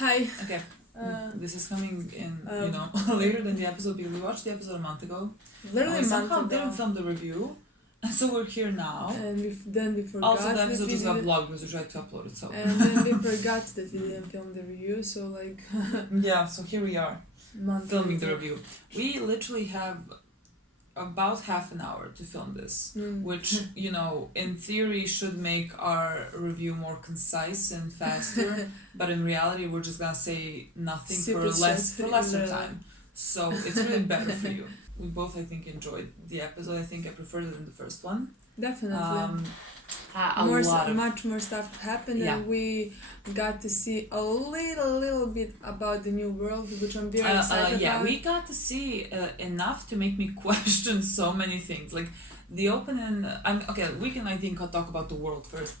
Hi. Okay. This is coming in, later than the episode because we watched the episode a month ago. Literally And we a month somehow ago. didn't film the review. And so we're here now. And then we forgot. Also, the episode that just we got didn't- vlogged because we tried to upload it, so. And then we forgot that we didn't film the review, so like. Yeah, so here we are, filming the later. review. We literally have about half an hour to film this, which, in theory should make our review more concise and faster, but in reality we're just gonna say nothing Super for lesser stressful. time. So it's really better for you. We both, I think, enjoyed the episode. I think I preferred it than the first one. Definitely. Much more stuff happened, Yeah. and we got to see a little bit about the new world, which I'm very excited yeah, about. we got to see enough to make me question so many things. Like the opening. We can, I think, talk about the world first.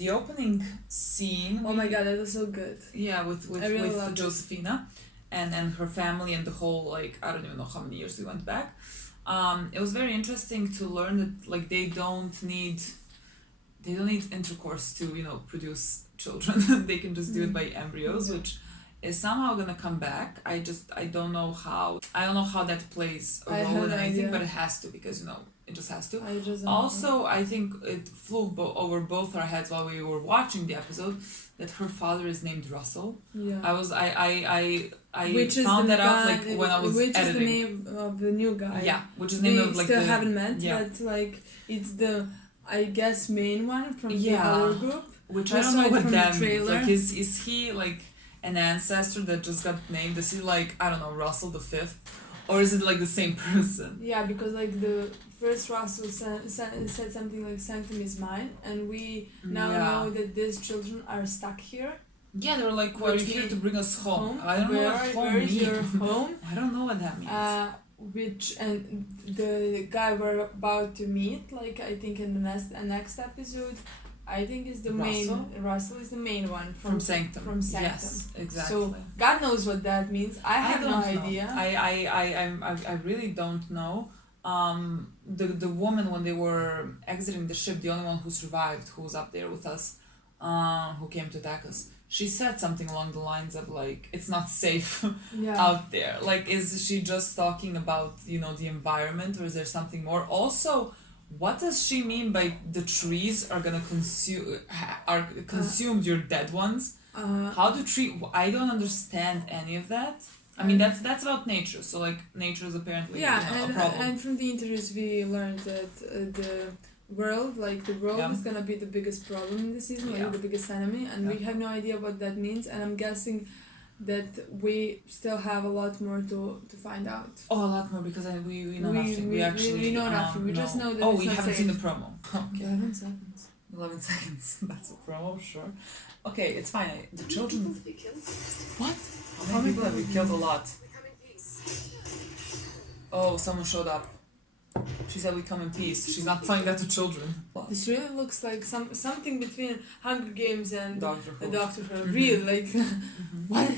The opening scene. Oh my god, that was so good. Yeah, with I really loved it. Josephina, and her family and the whole I don't even know how many years we went back. It was very interesting to learn that they don't need intercourse to produce children. They can just do it by embryos, which is somehow gonna come back. I don't know how that plays a I role have in no anything, idea. but it has to because it just has to. I just don't Also, I think it flew over both our heads while we were watching the episode that her father is named Russell. Yeah. I Which is found the that out guy- when I was which editing. is the name of the new guy. Yeah, which is the name We of still the haven't met, yeah. but it's the main one from the Yeah. other group. Which We I don't saw know it what from the that means. trailer. Like, is he like an ancestor that just got named? Is he Russell the Fifth, or is it the same person? Yeah, because the first Russell said something like "Sanctum is mine," and we now Yeah. know that these children are stuck here. Yeah, they were like, "Well, you're here to bring us home." I don't know what home Where is means. your home? I don't know what that means. And the guy we're about to meet, I think in the next episode, I think is the main. Russell is the main one from Sanctum. From Sanctum. Yes, exactly. So God knows what that means. I have no don't know. idea. I really don't know. The woman, when they were exiting the ship, the only one who survived, who was up there with us, who came to attack us, she said something along the lines of it's not safe Yeah. out there. Is she just talking about the environment, or is there something more? Also, what does she mean by the trees are gonna consume your dead ones? How do I don't understand any of that. I mean, that's about nature. So nature is apparently a problem. And from the interviews we learned that the world Yeah. is gonna be the biggest problem in the season, Yeah. the biggest enemy, and we have no idea what that means. And I'm guessing that we still have a lot more to find out. Oh, a lot more because we know nothing. We actually we know nothing. We just know that Oh, it's we not haven't safe. seen the promo. Okay. 11 seconds. 11 seconds. That's a promo, sure. Okay, it's fine. The children. What? How many people have we killed? A lot. Oh, someone showed up. She said we come in peace. She's not telling that to children. This really looks like something between Hunger Games and Doctor Who. Doctor Who. Real, what?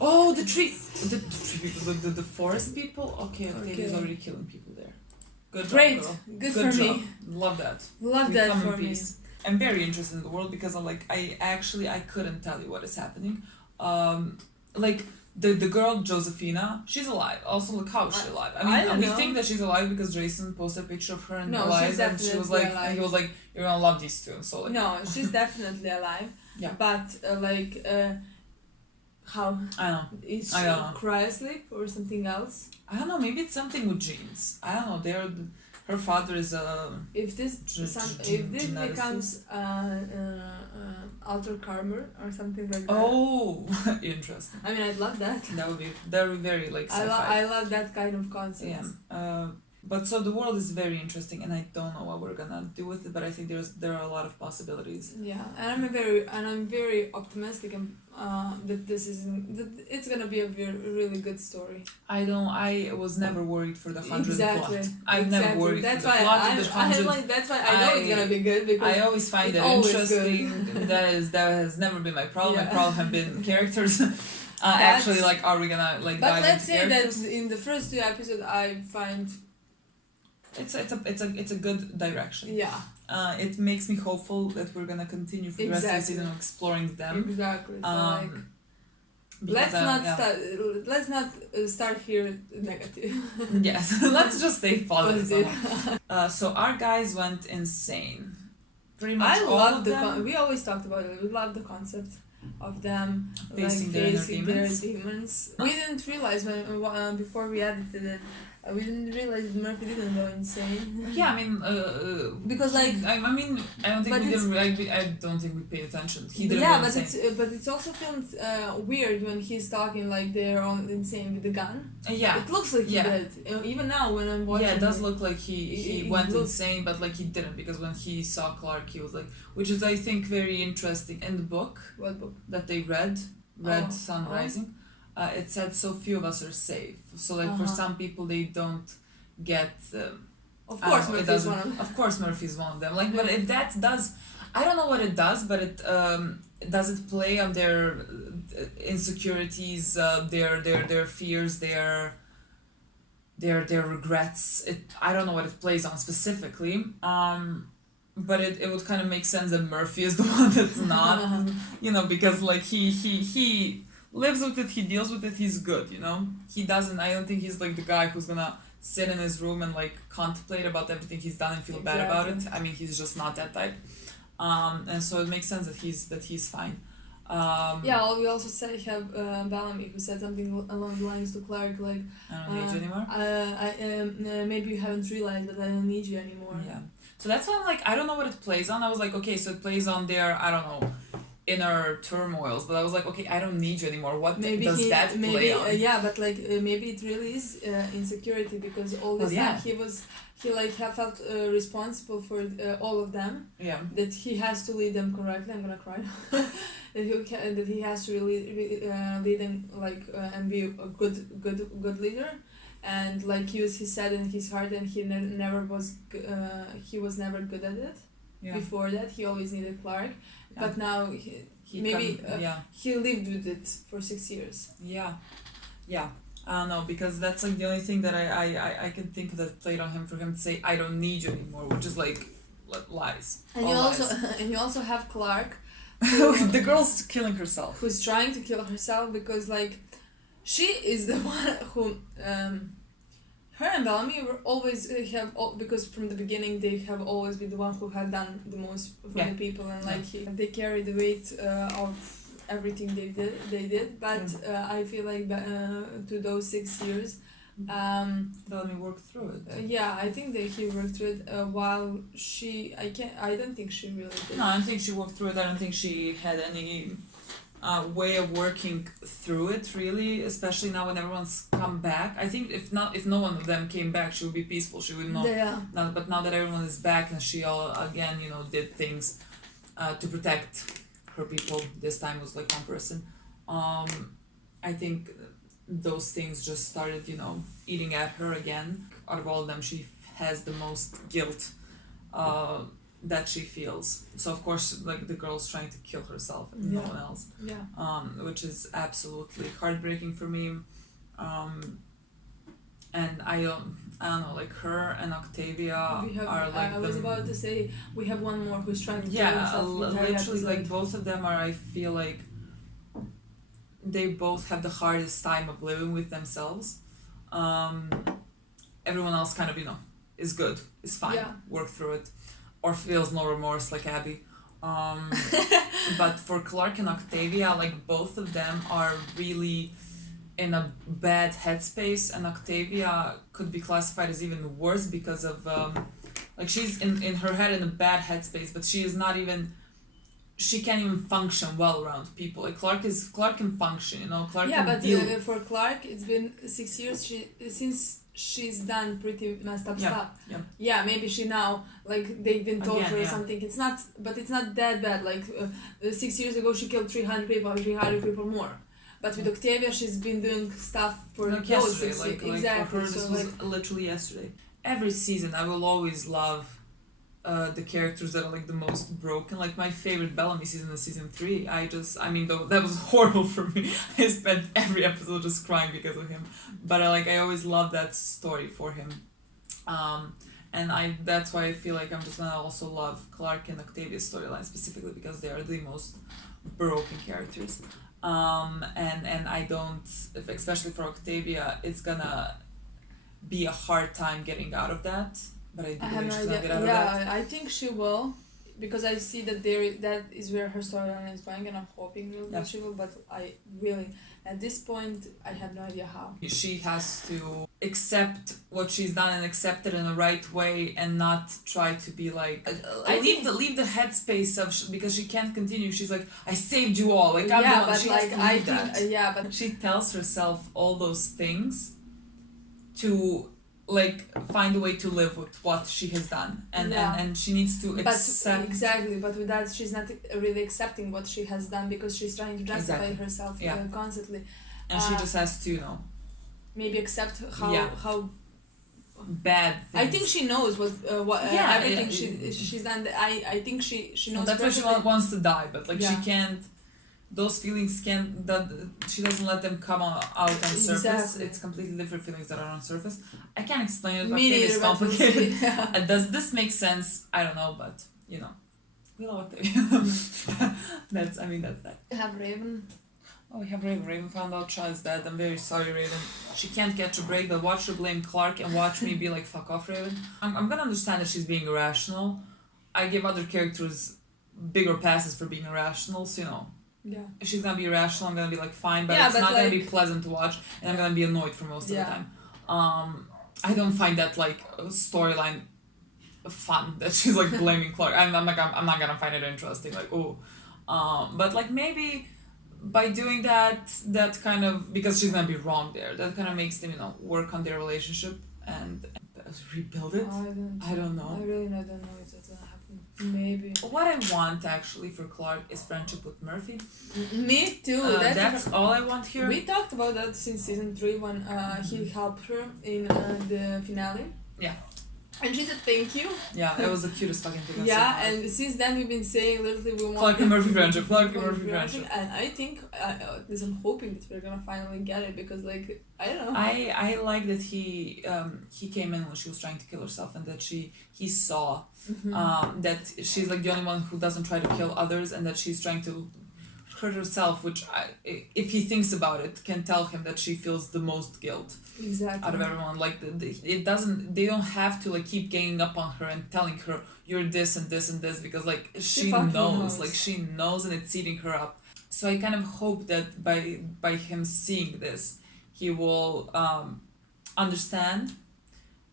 Oh, the tree. The tree people. The forest people. Okay, he's already killing people there. Good job, Great. girl. Good Good for job. me. Love that. Love We that come for in me. peace. I'm very interested in the world because I couldn't tell you what is happening. The girl Josephina, she's alive. Also, how is she alive? I mean, I don't we know. think that she's alive because Jason posted a picture of her and No, alive, she's and she was definitely alive. and he was like, "You're gonna love these two." And so No, she's definitely alive. Yeah. But how I don't know. is I she don't know. cryosleep or something else? I don't know. Maybe it's something with genes. I don't know. Her father is a. If this geneticist. becomes alter karma or something like that. Oh, interesting. I mean, I'd love that. That would be very sci-fi. I love that kind of concept. Yeah. But so the world is very interesting, and I don't know what we're gonna do with it. But I think there are a lot of possibilities. Yeah, and I'm very optimistic that it's gonna be a really good story. I was never worried for the 100th Exactly. plot. I've never worried That's for the why plot of the 100th. that's why I know it's gonna be good because I always find it's that always interesting. that has never been my problem. My Yeah. problem have been characters. Actually, are we gonna But dive let's into say characters? that in the first 2 episodes I find It's a good direction. yeah it makes me hopeful that we're gonna continue for the rest of the season exploring them. Exactly. So let's not start here negative. Yes, let's just stay positive. So our guys went insane. Pretty much all of them. We always talked about it. We love the concept of them facing their demons. We didn't realize when before we edited it. We didn't realize Murphy didn't go insane. Yeah, I mean, because like I mean, I don't think we didn't. I don't think we paid attention. He didn't. Yeah, but it's also filmed weird when he's talking like they're all insane with the gun. Yeah, it looks like he did. Even now when I'm watching. Yeah, it does look like he went insane, but like he didn't, because when he saw Clark, he was like, which is I think very interesting in the book. What book? That they read Sun Rising. It said so few of us are safe. So like for some people they don't get. Of course, Murphy's one of them. Of course, Murphy's one of them. Like, but if that does, I don't know what it does, but it does it play on their insecurities, their fears, their regrets. I don't know what it plays on specifically. But it would kind of make sense that Murphy is the one that's not, because like he lives with it, he deals with it, he's good, he doesn't. I don't think he's like the guy who's gonna sit in his room and like contemplate about everything he's done and feel bad about it. I mean, he's just not that type, and so it makes sense that he's fine. We also have Bellamy, who said something along the lines to Clark like, I don't need you anymore. Maybe you haven't realized that I don't need you anymore. Yeah, so that's why I'm like, I don't know what it plays on. I was like, okay, so it plays on their, I don't know, inner turmoils, but I was like, okay, I don't need you anymore. What does that play on? But like maybe it really is insecurity, because all this time he felt responsible for all of them. Yeah. That he has to lead them correctly. I'm gonna cry. that he has to really lead them and be a good leader, and like he said in his heart, and he never was never good at it. Yeah. Before that, he always needed Clark. Yeah. But now he lived with it for 6 years. Yeah. I don't know, because that's like the only thing that I can think of that played on him, for him to say I don't need you anymore, which is like lies. And you also have Clark, the girl's killing herself. Who's trying to kill herself because like she is the one who her and Bellamy were always because from the beginning they have always been the one who had done the most for the people, and they carry the weight of everything they did. But I feel like to those 6 years, Bellamy worked through it. I think that he worked through it while I don't think she really did. No, I don't think she worked through it. I don't think she had any way of working through it, really, especially now when everyone's come back. I think if no one of them came back, she would be peaceful. She would know. Yeah. But now that everyone is back and she all again, did things to protect her people. This time was like one person. I think those things just started, eating at her again. Out of all of them, she has the most guilt that she feels. So of course, like, the girl's trying to kill herself and no one else. Yeah. Which is absolutely heartbreaking for me. And I don't know, like, her and Octavia are like. I was about to say we have one more who's trying to kill herself. Literally, like, both of them are. I feel like they both have the hardest time of living with themselves. Everyone else kind of, is good, is fine, work through it, or feels no remorse like Abby. But for Clark and Octavia, like, both of them are really in a bad headspace, and Octavia could be classified as even worse because of like, she's in her head in a bad headspace, but she can't even function well around people. Like, Clark can function, Clark can deal. For Clark, it's been 6 years since she's done pretty messed up stuff. Yeah, maybe she now, like, they've been told her or something. It's not that bad. Like, 6 years ago, she killed 300 people more. But with Octavia, she's been doing stuff for like those yesterday. 6 Like, years. Exactly. For her, this was literally yesterday. Every season, I will always love the characters that are like the most broken. Like, my favorite Bellamy season is season 3. That was horrible for me. I spent every episode just crying because of him. But I always loved that story for him. and that's why I feel like I'm just gonna also love Clark and Octavia's storyline specifically because they are the most broken characters. And I don't, if, especially for Octavia, it's gonna be a hard time getting out of that. But I do I have believe no she's gonna idea. get out of that. Yeah, I think she will, because I see that that is where her storyline is going, and I'm hoping that she will. But I really, at this point, I have no idea how. She has to accept what she's done and accept it in the right way, and not try to be like leave the headspace of because she can't continue. She's like, I saved you all. Like I'm yeah, the one. but She like has to I leave think that. yeah, but She tells herself all those things to like find a way to live with what she has done, and she needs to accept. Exactly, but with that she's not really accepting what she has done because she's trying to justify herself constantly, and she just has to maybe accept how bad things. I think she knows what everything she's done. I think she knows. That's why she wants to die, but like she can't. Those feelings can't. That she doesn't let them come out on surface. Exactly. It's completely different feelings that are on surface. I can't explain it. Me neither, it's complicated. Yeah. Does this make sense? I don't know, but we love it. That's that. We have Raven. Oh, we have Raven. Raven found out Chad's dead. I'm very sorry, Raven. She can't catch a break, but watch her blame Clark and watch me be like, fuck off, Raven. I'm gonna understand that she's being irrational. I give other characters bigger passes for being irrational, so Yeah. if she's gonna be irrational, I'm gonna be like fine, but it's not gonna be pleasant to watch, and I'm gonna be annoyed for most of the time. I don't find that like storyline fun that she's like blaming Clark. I'm not gonna find it interesting. Like but like maybe by doing that kind of, because she's gonna be wrong there, that kind of makes them work on their relationship and rebuild it. I don't know. I really don't know if that's gonna happen. Maybe. What I want actually for Clark is friendship with Murphy. Me too. That's all I want here. We talked about that since season 3 when he helped her in the finale. Yeah. And she said thank you. Yeah, it was the cutest fucking thing I've Yeah, seen. and since then we've been saying literally we want Clark and Murphy friendship. Clark and Murphy friendship. And I think at least I'm hoping that we're gonna finally get it, because like I don't know. I like that he came in when she was trying to kill herself, and that he saw that she's like the only one who doesn't try to kill others, and that she's trying to hurt herself, which if he thinks about it, can tell him that she feels the most guilt. Exactly. Out of everyone, like they don't have to like keep ganging up on her and telling her you're this and this and this, because like she knows, like she knows, and it's eating her up. So I kind of hope that by him seeing this, he will understand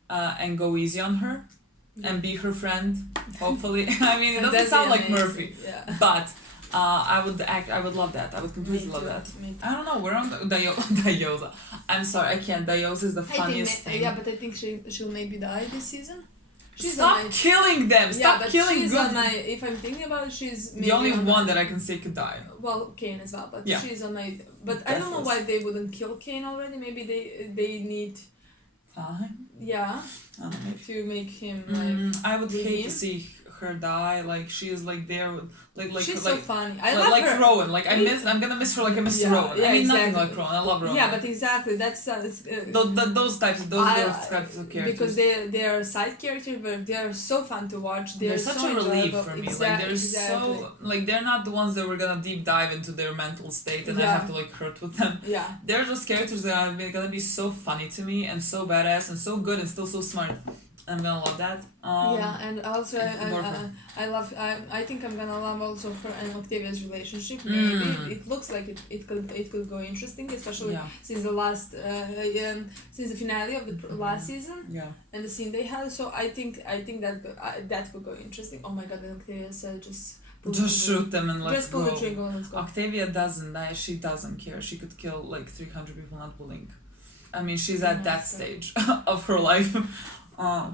and go easy on her and be her friend, hopefully. I mean, it doesn't sound like Murphy, but I would love that. I would completely love that. I don't know, we're on Dayosa. I'm sorry, I can't. Dayosa is the funniest thing. Yeah, but I think she'll maybe die this season. Stop killing them! Stop killing she's good. On my, if I'm thinking about it, she's maybe the only one that I can say could die. Well, Kane as well, but she's on my. But Deathless. I don't know why they wouldn't kill Kane already. Maybe they need. Time? Yeah. I don't know, maybe. To make him like. I would hate to see her die. Like she is like there with like she's like, so funny. I love like her. Rowan. Like I'm gonna miss her like I miss Rowan. Yeah, I mean exactly. nothing like Rowan. I love Rowan. Yeah, but exactly that's those types of characters. Because they are side characters, but they are so fun to watch. They're such so a relief enjoyable. for me. Like they're so like they're not the ones that we're gonna deep dive into their mental state and I have to like hurt with them. Yeah. They're just characters that are gonna be so funny to me and so badass and so good and still so smart. I'm gonna love that. And also I think I'm gonna love also her and Octavia's relationship. Maybe it looks like it could go interesting, especially since the last since the finale of the last season. Yeah. And the scene they had. So I think that would go interesting. Oh my god! And Octavia said just shoot them and let's go. Just pull the trigger and let's go. Octavia doesn't. She doesn't care. She could kill like 300 people not blink. I mean, she's at that stage of her life. I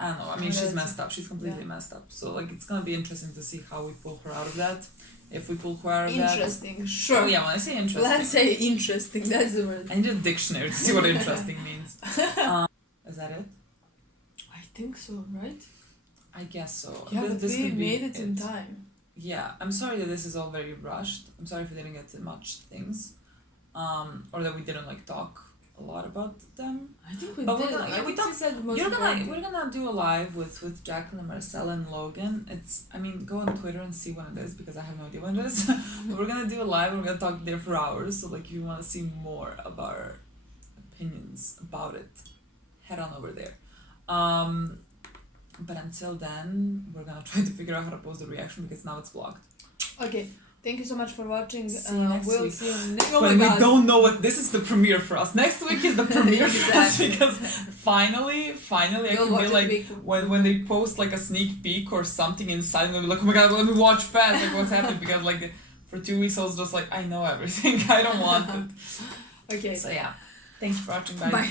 don't know. I mean, she's messed up. She's completely messed up. So, like, it's gonna be interesting to see how we pull her out of that. If we pull her out of that. Interesting, sure. Oh, yeah, when I say interesting. Let's say interesting. That's the word. I need a dictionary to see what interesting means. Is that it? I think so, right? I guess so. Yeah, this, but this we could be made it in time. Yeah, I'm sorry that this is all very rushed. I'm sorry if we didn't get to much things. Or that we didn't, like, talk a lot about them. I think we But we're did. gonna- I we think she said most We're important. gonna do a live with Jacqueline, Marcella, and Logan. Go on Twitter and see when it is because I have no idea when it is. But we're gonna do a live. We're gonna talk there for hours. So like, if you want to see more of our opinions about it, head on over there. But until then, we're gonna try to figure out how to post the reaction because now it's blocked. Okay. Thank you so much for watching. See you next we'll week. see you next. Oh When my we god. don't know what this is the premiere for us. Next week is the premiere for us Exactly. because finally I We'll can watch be it like week- when they post like a sneak peek or something inside, and they'll be like, oh my god, let me watch fast, like what's happening, because like for 2 weeks I was just like, I know everything, I don't want it. Okay. So yeah, thanks for watching, bye. Bye.